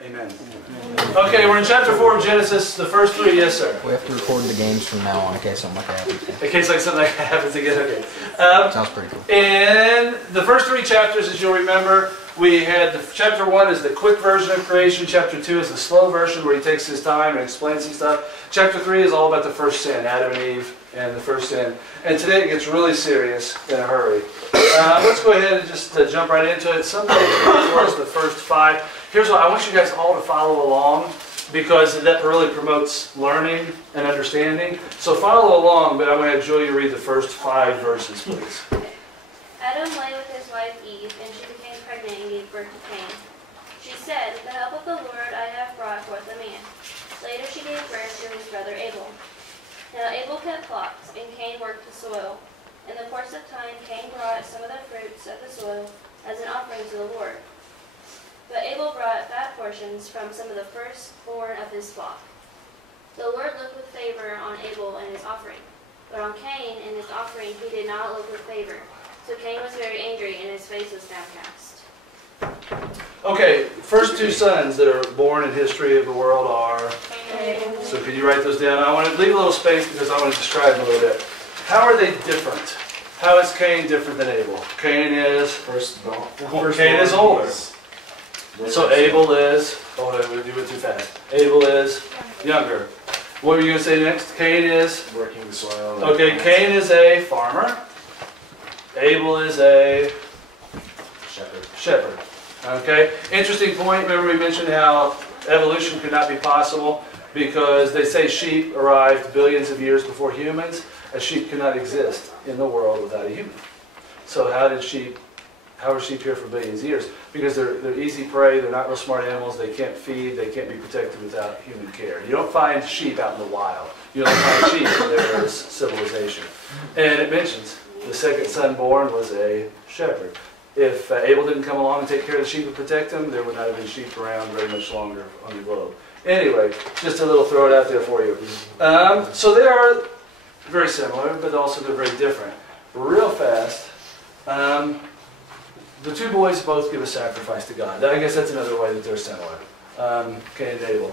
Amen. Okay, we're in chapter 4 of Genesis, the first 3, yes sir. We have to record the games from now on in case something like that happens. In case like something like that happens again, okay. Sounds pretty cool. In the first 3 chapters, as you'll remember, we had chapter 1 is the quick version of creation, chapter 2 is the slow version where he takes his time and explains some stuff. Chapter 3 is all about the first sin, Adam and Eve and the first sin. And today it gets really serious in a hurry. Let's go ahead and just jump right into it. Somebody towards the first 5. Here's what I want you guys all to follow along, because that really promotes learning and understanding. So follow along, but I'm going to have Julia read the first 5 verses, please. Adam lay with his wife Eve, and she became pregnant and gave birth to Cain. She said, "With the help of the Lord I have brought forth a man." Later she gave birth to his brother Abel. Now Abel kept flocks, and Cain worked the soil. In the course of time Cain brought some of the fruits of the soil as an offering to the Lord. But Abel brought fat portions from some of the firstborn of his flock. The Lord looked with favor on Abel and his offering, but on Cain and his offering he did not look with favor. So Cain was very angry, and his face was downcast. Okay, first 2 sons that are born in history of the world are... So can you write those down? I want to leave a little space because I want to describe them a little bit. How are they different? How is Cain different than Abel? Cain is... Cain is older. So Abel is... Oh, we do it too fast. Abel is younger. What were you going to say next? Cain is... Working the soil. Okay, Cain is a farmer. Abel is a... Shepherd. Okay, interesting point. Remember we mentioned how evolution could not be possible because they say sheep arrived billions of years before humans. A sheep could not exist in the world without a human. So how are sheep here for billions of years? Because they're easy prey, they're not real smart animals, they can't feed, they can't be protected without human care. You don't find sheep out in the wild. You don't find sheep where there is civilization. And it mentions the second son born was a shepherd. If Abel didn't come along and take care of the sheep and protect them, there would not have been sheep around very much longer on the globe. Anyway, just a little throw it out there for you. So they are very similar, but also they're very different. Real fast, the 2 boys both give a sacrifice to God. I guess that's another way that they're similar, Cain and Abel.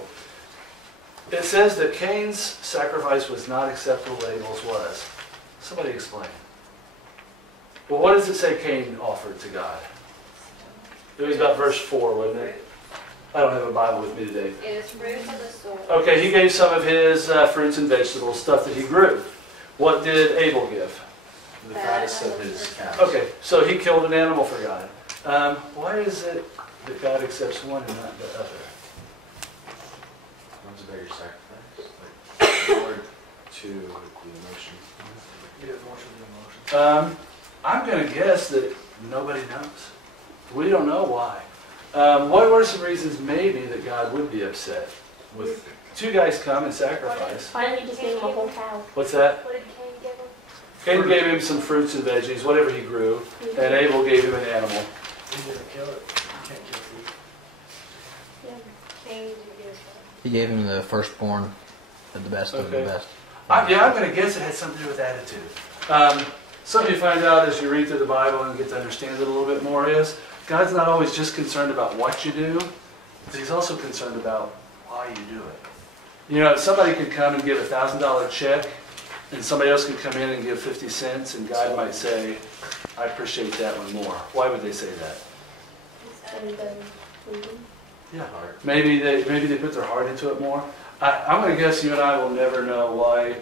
It says that Cain's sacrifice was not acceptable, Abel's was. Somebody explain. Well, what does it say Cain offered to God? It was about verse 4, wasn't it? I don't have a Bible with me today. It is fruit of the soil. Okay, he gave some of his fruits and vegetables, stuff that he grew. What did Abel give? The fattest of his calves. Okay, so he killed an animal for God. Why is it that God accepts one and not the other? One's a bigger sacrifice. Like, Lord to the emotion. I'm going to guess that nobody knows. We don't know why. What were some reasons maybe that God would be upset with 2 guys come and sacrifice? Why didn't he just give him a whole cow? What's that? What did Cain give him? Cain gave him some fruits and veggies, whatever he grew, and Abel gave him an animal. He didn't kill it. You can't kill food. He gave him the firstborn, the best of the best. I'm going to guess it had something to do with attitude. Something you find out as you read through the Bible and get to understand it a little bit more is God's not always just concerned about what you do, but He's also concerned about why you do it. You know, somebody could come and give a $1,000 check, and somebody else could come in and give 50 cents, and God might say, "I appreciate that one more." Why would they say that? Yeah, maybe they put their heart into it more. I'm going to guess you and I will never know why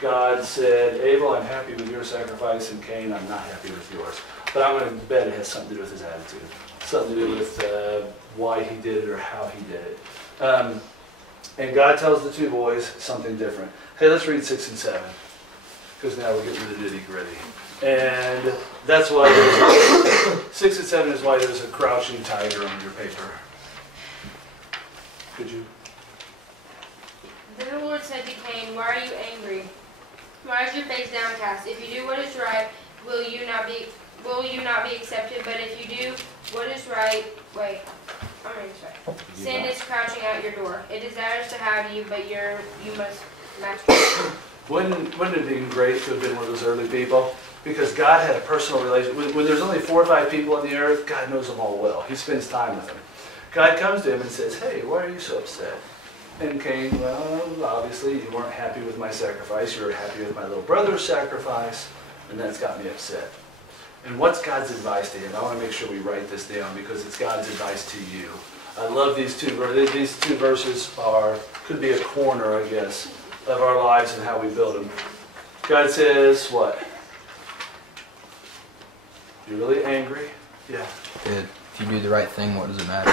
God said, "Abel, I'm happy with your sacrifice, and Cain, I'm not happy with yours." But I'm going to bet it has something to do with his attitude, something to do with why he did it or how he did it. And God tells the 2 boys something different. Hey, let's read 6 and 7, because now we're getting to the nitty-gritty. And that's why 6 and 7 is why there's a crouching tiger on your paper. Could you? Then the Lord said to Cain, "Why are you angry? Why is your face downcast? If you do what is right, will you not be accepted? But if you do what is right, wait, I'm reading this right. Sin is crouching out your door. It desires to have you, but you must master it." Wouldn't it be great to have been one of those early people? Because God had a personal relationship. When there's only 4 or 5 people on the earth, God knows them all well. He spends time with them. God comes to him and says, hey, why are you so upset? And Cain, well, obviously you weren't happy with my sacrifice. You were happy with my little brother's sacrifice, and that's got me upset. And what's God's advice to him? I want to make sure we write this down because it's God's advice to you. I love these two verses. These two verses could be a corner, I guess, of our lives and how we build them. God says, what? You're really angry? Yeah. Good. If you do the right thing, what does it matter?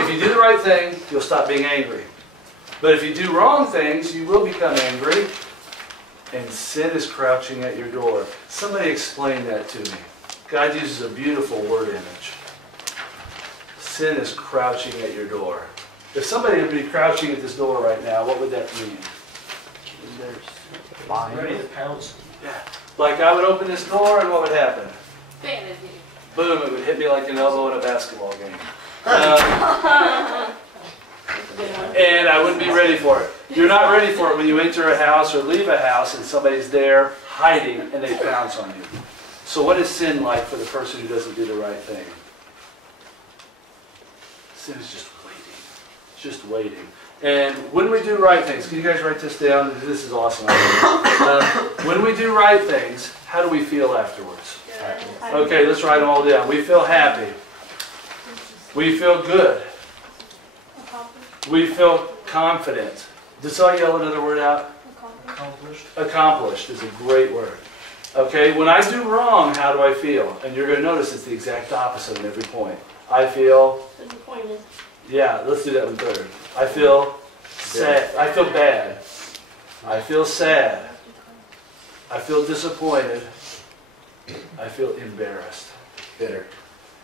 If you do the right thing, you'll stop being angry. But if you do wrong things, you will become angry. And sin is crouching at your door. Somebody explain that to me. God uses a beautiful word image. Sin is crouching at your door. If somebody would be crouching at this door right now, what would that mean? Ready to pounce. Yeah. Like I would open this door and what would happen? Vanity. Boom, it would hit me like an elbow in a basketball game. And I wouldn't be ready for it. You're not ready for it when you enter a house or leave a house and somebody's there hiding and they pounce on you. So what is sin like for the person who doesn't do the right thing? Sin is just waiting. It's just waiting. And when we do right things, can you guys write this down? This is awesome. When we do right things, how do we feel afterwards? Okay, let's write them all down. We feel happy. We feel good. We feel confident. Did somebody yell another word out? Accomplished. Accomplished is a great word. Okay, when I do wrong, how do I feel? And you're going to notice it's the exact opposite in every point. I feel... Yeah, let's do that one third. I feel sad. I feel bad. I feel sad. I feel disappointed. I feel embarrassed. Bitter.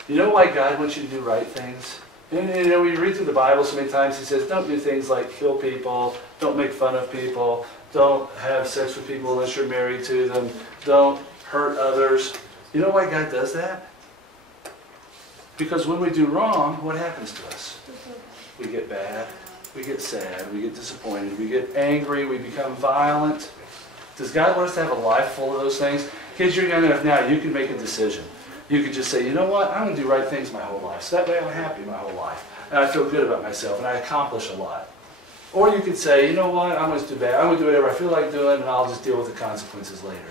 You know why God wants you to do right things? And, you know, we read through the Bible so many times, he says, don't do things like kill people, don't make fun of people, don't have sex with people unless you're married to them, don't hurt others. You know why God does that? Because when we do wrong, what happens to us? We get bad, we get sad, we get disappointed, we get angry, we become violent. Does God want us to have a life full of those things? Kids, you're young enough now, you can make a decision. You could just say, you know what, I'm going to do right things my whole life. So that way I'm happy my whole life. And I feel good about myself and I accomplish a lot. Or you could say, you know what, I'm going to do bad. I'm going to do whatever I feel like doing and I'll just deal with the consequences later.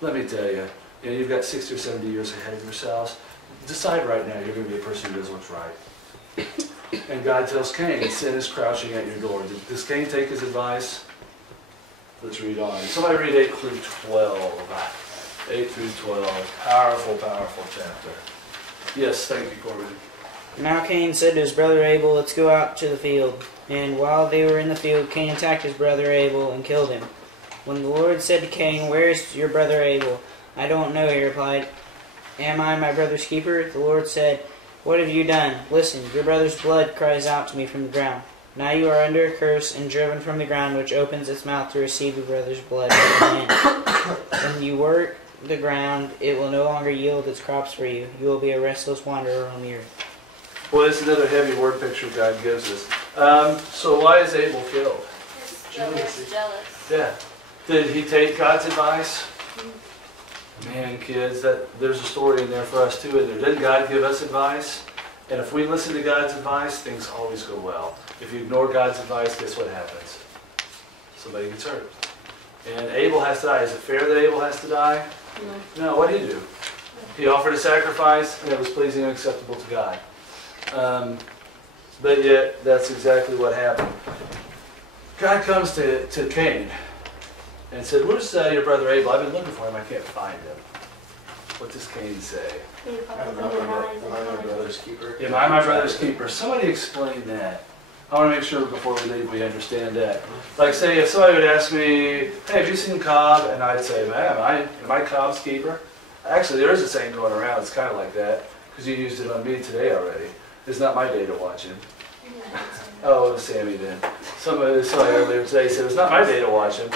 Let me tell you, you've got 60 or 70 years ahead of yourselves. Decide right now you're going to be a person who does what's right. And God tells Cain, sin is crouching at your door. Does Cain take his advice? Let's read on. Somebody read 8 through 12. 8 through 12. Powerful, powerful chapter. Yes, thank you, Corbin. Now Cain said to his brother Abel, let's go out to the field. And while they were in the field, Cain attacked his brother Abel and killed him. When the Lord said to Cain, where is your brother Abel? I don't know, he replied. Am I my brother's keeper? The Lord said, what have you done? Listen, your brother's blood cries out to me from the ground. Now you are under a curse and driven from the ground, which opens its mouth to receive your brother's blood from the hand. When you work the ground, it will no longer yield its crops for you. You will be a restless wanderer on the earth. Well, this is another heavy word picture God gives us. So why is Abel killed? Jealous. Yeah. Did he take God's advice? Man, kids, there's a story in there for us too. And didn't God give us advice? And if we listen to God's advice, things always go well. If you ignore God's advice, guess what happens? Somebody gets hurt. And Abel has to die. Is it fair that Abel has to die? No, what did he do? He offered a sacrifice, and it was pleasing and acceptable to God. But yet, that's exactly what happened. God comes to Cain and said, where's your brother Abel? I've been looking for him. I can't find him. What does Cain say? Am I my brother's keeper? Am I my brother's keeper? Somebody explain that. I want to make sure before we leave we understand that. Like say if somebody would ask me, hey, have you seen Cobb? And I'd say, man, am I Cobb's keeper? Actually, there is a saying going around. It's kind of like that because you used it on me today already. It's not my day to watch him. Oh, it was Sammy then. Somebody earlier today said, it's not my day to watch him.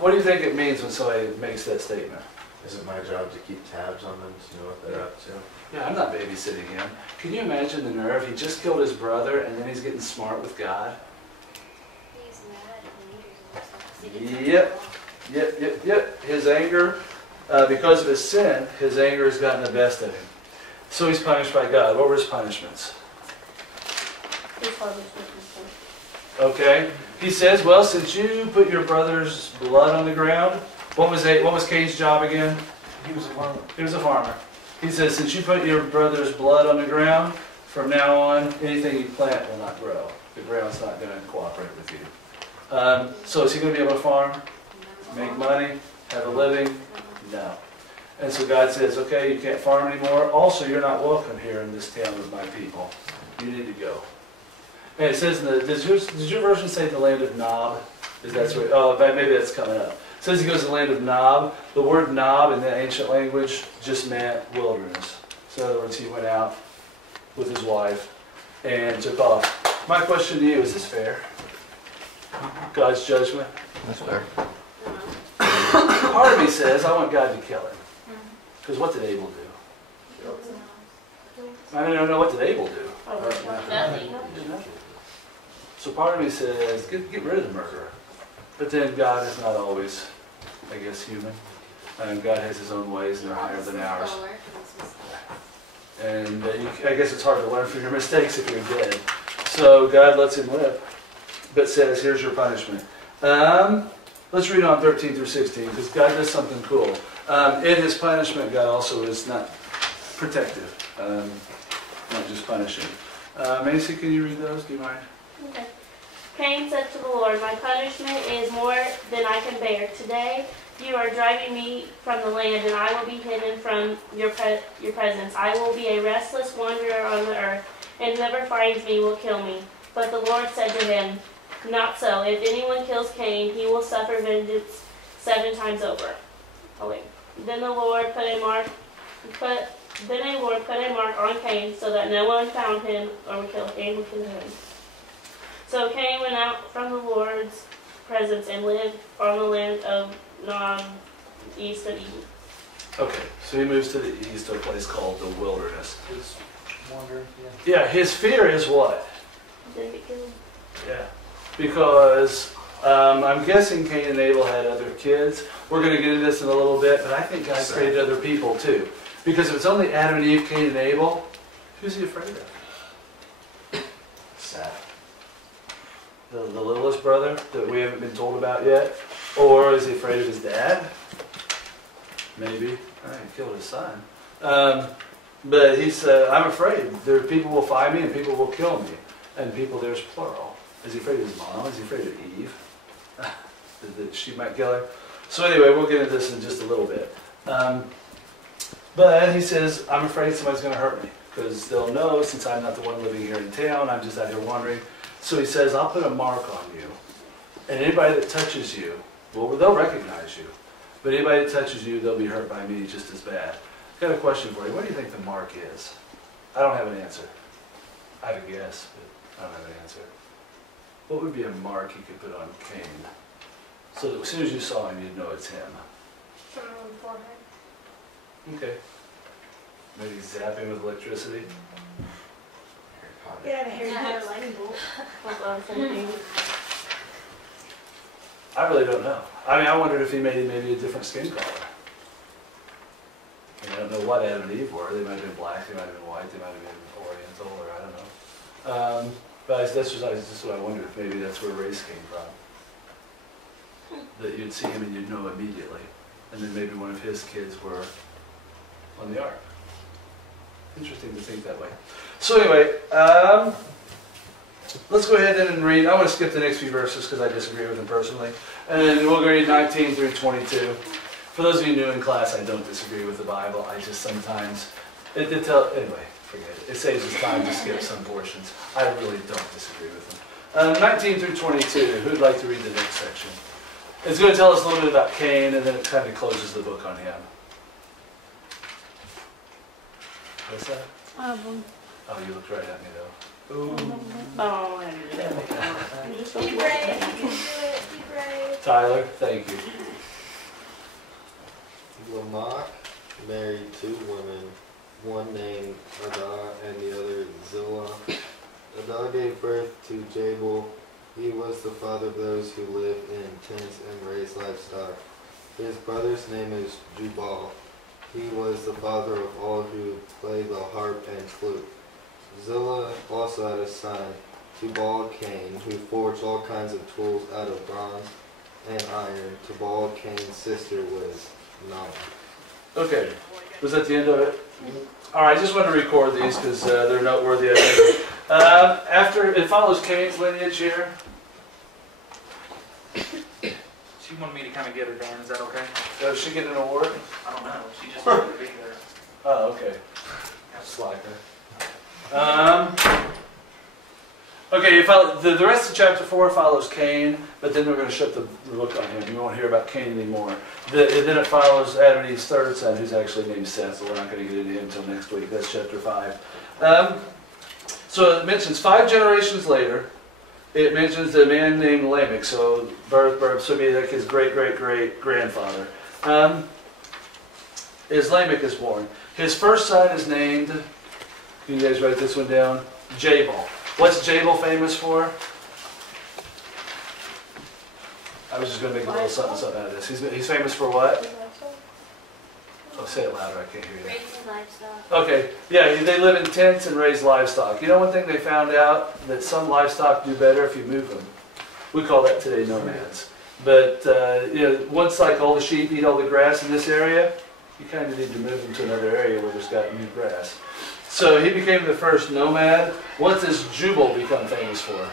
What do you think it means when somebody makes that statement? Is it my job to keep tabs on them to know what they're up to? Yeah, I'm not babysitting him. Can you imagine the nerve? He just killed his brother and then he's getting smart with God. He's mad and angry. Yep. His anger, because of his sin, his anger has gotten the best of him. So he's punished by God. What were his punishments? His father's witness. Okay. He says, well, since you put your brother's blood on the ground, what was Cain's job again? He was a farmer. He was a farmer. He says, since you put your brother's blood on the ground, from now on, anything you plant will not grow. The ground's not going to cooperate with you. So is he going to be able to farm, make money, have a living? No. And so God says, okay, you can't farm anymore. Also, you're not welcome here in this town with my people. You need to go. And it says, does your version say the land of Nob? Is that where, oh, maybe that's coming up. It says he goes to the land of Nob. The word Nob in the ancient language just meant wilderness. So in other words, he went out with his wife and took off. My question to you, is this fair? God's judgment? That's fair. Part of me says, I want God to kill him. Because what did Abel do? I don't know, what did Abel do? Nothing. So part of me says, get rid of the murderer. But then God is not always, I guess, human. And God has his own ways and they're higher than ours. And I guess it's hard to learn from your mistakes if you're dead. So God lets him live, but says, here's your punishment. Let's read on 13 through 16, because God does something cool. In his punishment, God also is not protective, not just punishing. Macy, can you read those? Do you mind? Okay. Cain said to the Lord, my punishment is more than I can bear. Today you are driving me from the land, and I will be hidden from your presence. I will be a restless wanderer on the earth, and whoever finds me will kill me. But the Lord said to him, not so. If anyone kills Cain, he will suffer vengeance 7 times over. Oh wait. Then the Lord put a mark on Cain, so that no one found him or would kill him. So Cain went out from the Lord's presence and lived on the land of Nod, east of Eden. Okay, so he moves to the east to a place called the wilderness. Just wondering, Yeah, his fear is what? Didn't get killed. Yeah, because I'm guessing Cain and Abel had other kids. We're going to get into this in a little bit, but I think God created other people too. Because if it's only Adam and Eve, Cain and Abel, who's he afraid of? Seth. The littlest brother that we haven't been told about yet? Or is he afraid of his dad? Maybe. He killed his son. But he said, I'm afraid. People will find me and people will kill me. And people, there's plural. Is he afraid of his mom? Is he afraid of Eve? That she might kill her? So anyway, we'll get into this in just a little bit. But he says, I'm afraid somebody's going to hurt me. Because they'll know, since I'm not the one living here in town, I'm just out here wandering. So he says, I'll put a mark on you. And anybody that touches you, well, they'll recognize you. But anybody that touches you, they'll be hurt by me just as bad. I've got a question for you. What do you think the mark is? I don't have an answer. I have a guess, but I don't have an answer. What would be a mark you could put on Cain? So that as soon as you saw him, you'd know it's him. Something on the forehead. Okay. Maybe zap him with electricity. Get out of here. I really don't know. I mean, I wondered if he made maybe a different skin color. I don't know what Adam and Eve were. They might have been black, they might have been white, they might have been oriental, or I don't know. But that's just what I wondered, if maybe that's where race came from. That you'd see him and you'd know immediately. And then maybe one of his kids were on the ark. Interesting to think that way. So anyway, let's go ahead and read. I want to skip the next few verses because I disagree with them personally. And then we'll read 19 through 22. For those of you new in class, I don't disagree with the Bible. I just sometimes, anyway, forget it. It saves us time to skip some portions. I really don't disagree with them. 19 through 22, who'd like to read the next section? It's going to tell us a little bit about Cain, and then it kind of closes the book on him. What's that? Oh, you looked right at me, though. Ooh. Oh, I didn't do that. You just don't Be look brave. at You me. can do it. Be brave. Tyler, thank you. Lamech married 2 women, one named Adah and the other Zillah. Adah gave birth to Jabal. He was the father of those who lived in tents and raised livestock. His brother's name is Jubal. He was the father of all who play the harp and flute. Zillah also had a son. Tubal-Cain, who forged all kinds of tools out of bronze and iron. Tubal-Cain's sister was Naamah. Okay, was that the end of it? All right, I just wanted to record these because they're noteworthy, I think. After it follows Cain's lineage here. She wanted me to kind of get her, Dan. Is that okay? Does she get an award? I don't know. She just wanted to be there. Oh, okay. Slacker. Okay, the rest of chapter 4 follows Cain, but then we're going to shut the book on him. We won't hear about Cain anymore. Then it follows Adam and Eve's third son, who's actually named Seth, so we're not going to get into him until next week. That's chapter 5. So it mentions 5 generations later, it mentions a man named Lamech, so birth, so be like his great-great-great-grandfather. As Lamech is born. His first son is named, can you guys write this one down? Jabal. What's Jabal famous for? I was just going to make a little something out of this. He's famous for what? Oh, say it louder, I can't hear you. Raising livestock. Okay, yeah, they live in tents and raise livestock. You know one thing they found out? That some livestock do better if you move them. We call that today nomads. But once like all the sheep eat all the grass in this area, you kind of need to move them to another area where there's got new grass. So he became the first nomad. What does Jubal become famous for?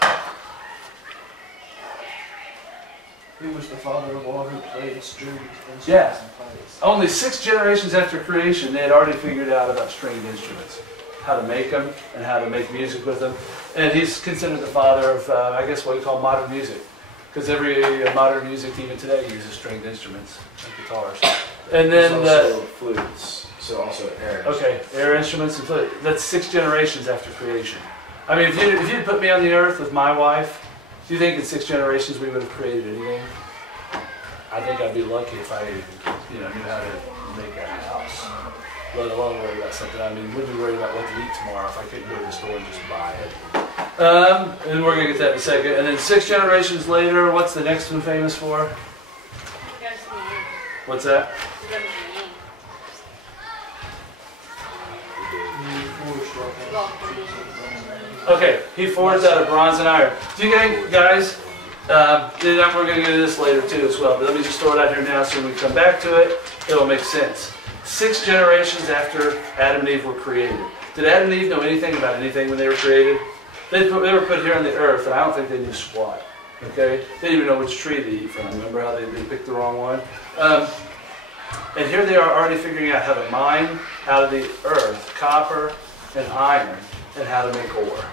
He was the father of all who played stringed instruments Yeah. and pipes. Only 6 generations after creation, they had already figured out about stringed instruments, how to make them and how to make music with them. And he's considered the father of, I guess, what we call modern music. Because every modern music, even today, uses stringed instruments, like guitars. And then, also flutes, so also air. okay, air instruments and flute. That's 6 generations after creation. I mean, if you'd put me on the earth with my wife, do you think in 6 generations we would have created anything? I think I'd be lucky if I, knew how to make a house, let alone worry about something. I mean, we'd be worried about what to eat tomorrow if I couldn't go to the store and just buy it. And we're going to get that in a second. And then 6 generations later, what's the next one famous for? What's that? Okay, he forged out of bronze and iron. Do you think, guys, then we're going to get to this later too as well, but let me just throw it out here now so when we come back to it, it'll make sense. 6 generations after Adam and Eve were created. Did Adam and Eve know anything about anything when they were created? They were put here on the earth, and I don't think they knew squat. Okay? They didn't even know which tree to eat from. Remember how they picked the wrong one? And here they are already figuring out how to mine out of the earth copper and iron and how to make ore.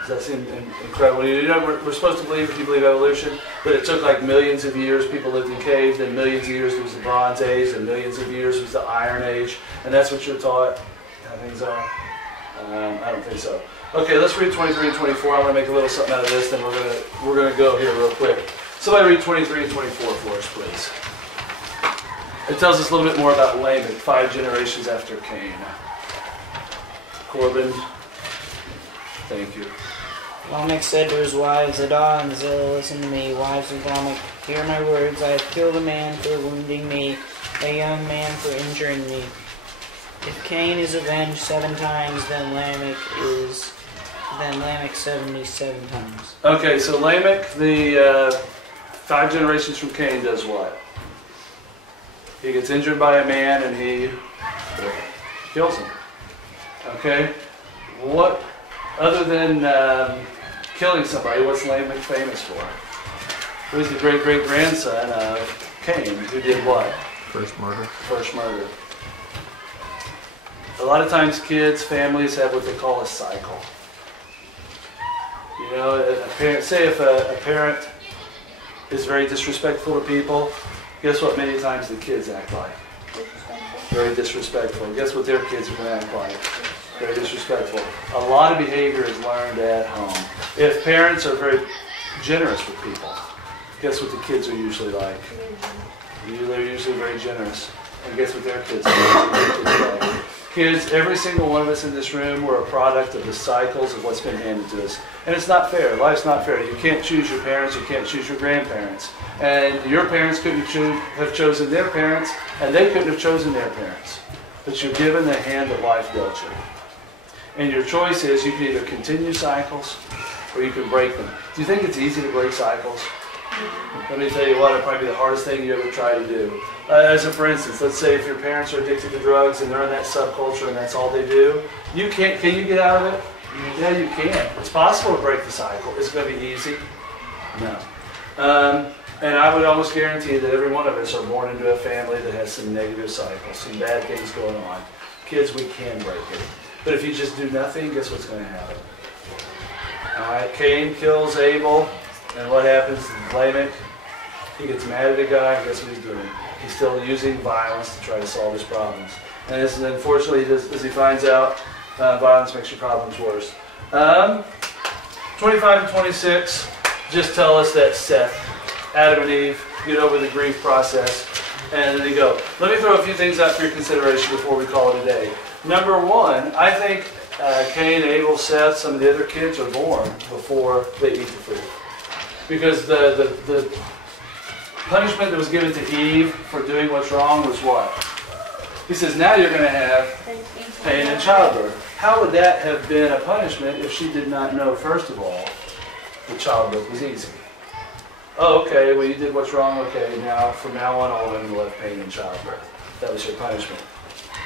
Does that seem incredible? We're supposed to believe, if you believe evolution, that it took like millions of years, people lived in caves, then millions of years was the Bronze Age, and millions of years was the Iron Age, and that's what you're taught how things are? I don't think so. Okay, let's read 23 and 24. I want to make a little something out of this, then we're gonna go here real quick. Somebody read 23 and 24 for us, please. It tells us a little bit more about Lamech, 5 generations after Cain. Corbin, thank you. Lamech said to his wives, Adah and Zillah, listen to me. Wives of Lamech, hear my words. I have killed a man for wounding me, a young man for injuring me. If Cain is avenged 7 times, then Lamech 77 times. Okay, so Lamech, the 5 generations from Cain, does what? He gets injured by a man and he kills him. Okay? What, other than killing somebody, what's Lamech famous for? Who's the great-great-grandson of Cain, who did what? First murder. First murder. A lot of times kids, families have what they call a cycle. You know, a parent, say if a parent is very disrespectful to people, guess what many times the kids act like? Very disrespectful. Guess what their kids are going to act like? Very disrespectful. A lot of behavior is learned at home. If parents are very generous with people, guess what the kids are usually like? They're usually very generous. And guess what their kids are like? Kids, every single one of us in this room, we're a product of the cycles of what's been handed to us. And it's not fair. Life's not fair. You can't choose your parents. You can't choose your grandparents. And your parents couldn't have chosen their parents, and they couldn't have chosen their parents. But you're given the hand that life dealt you. And your choice is you can either continue cycles or you can break them. Do you think it's easy to break cycles? Let me tell you what, it'll probably be the hardest thing you ever try to do. As a for instance, let's say if your parents are addicted to drugs and they're in that subculture and that's all they do, can you get out of it? Yeah, you can. It's possible to break the cycle. Is it going to be easy? No. And I would almost guarantee that every one of us are born into a family that has some negative cycles, some bad things going on. Kids, we can break it. But if you just do nothing, guess what's going to happen? All right, Cain kills Abel, and what happens? Lamech, he gets mad at a guy, and guess what he's doing? He's still using violence to try to solve his problems. And this is unfortunately, as he finds out, violence makes your problems worse. 25 and 26 just tell us that Seth, Adam and Eve, get over the grief process, and then they go. Let me throw a few things out for your consideration before we call it a day. Number one, I think Cain, Abel, Seth, some of the other kids are born before they eat the fruit. Because the punishment that was given to Eve for doing what's wrong was what? He says, now you're going to have pain in childbirth. How would that have been a punishment if she did not know, first of all, that childbirth was easy? Oh, okay, well you did what's wrong, okay, now from now on all women will have pain in childbirth. That was your punishment.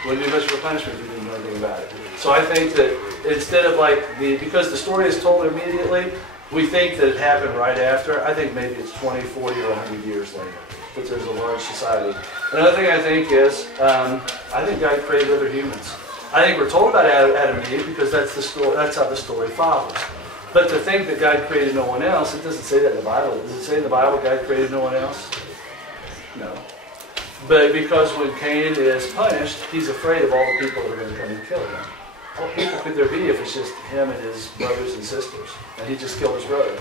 Wouldn't be much of a punishment if you didn't know anything about it. So I think that instead of because the story is told immediately, we think that it happened right after. I think maybe it's 20, 40, or 100 years later, that there's a large society. Another thing I think is, I think God created other humans. I think we're told about Adam and Eve because that's the story. That's how the story follows. But to think that God created no one else, it doesn't say that in the Bible. Does it say in the Bible God created no one else? No. But because when Cain is punished, he's afraid of all the people that are going to come and kill him. What people could there be if it's just him and his brothers and sisters? And he just killed his brother.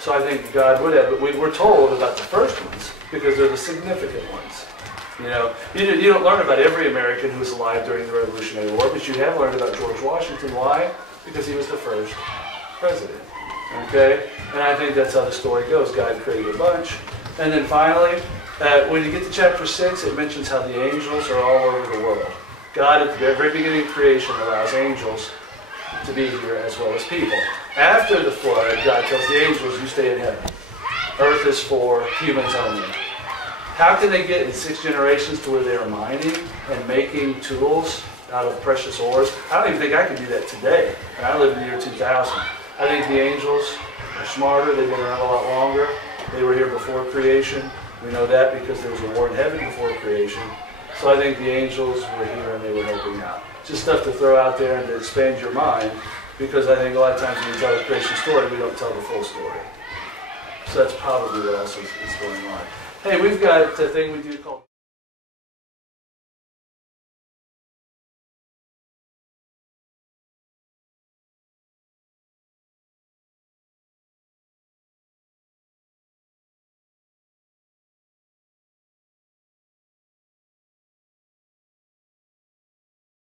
So I think God would have. But we're told about the first ones because they're the significant ones. You know, you don't learn about every American who was alive during the Revolutionary War, but you have learned about George Washington. Why? Because he was the first president. Okay? And I think that's how the story goes. God created a bunch. And then finally, when you get to chapter 6, it mentions how the angels are all over the world. God, at the very beginning of creation, allows angels to be here as well as people. After the flood, God tells the angels, you stay in heaven. Earth is for humans only. How can they get in 6 generations to where they are mining and making tools out of precious ores? I don't even think I can do that today. And I live in the year 2000. I think the angels are smarter. They've been around a lot longer. They were here before creation. We know that because there was a war in heaven before creation. So I think the angels were here and they were helping out. Just stuff to throw out there and to expand your mind, because I think a lot of times when we tell the creation story, we don't tell the full story. So that's probably what else is going on. Hey, we've got a thing we do called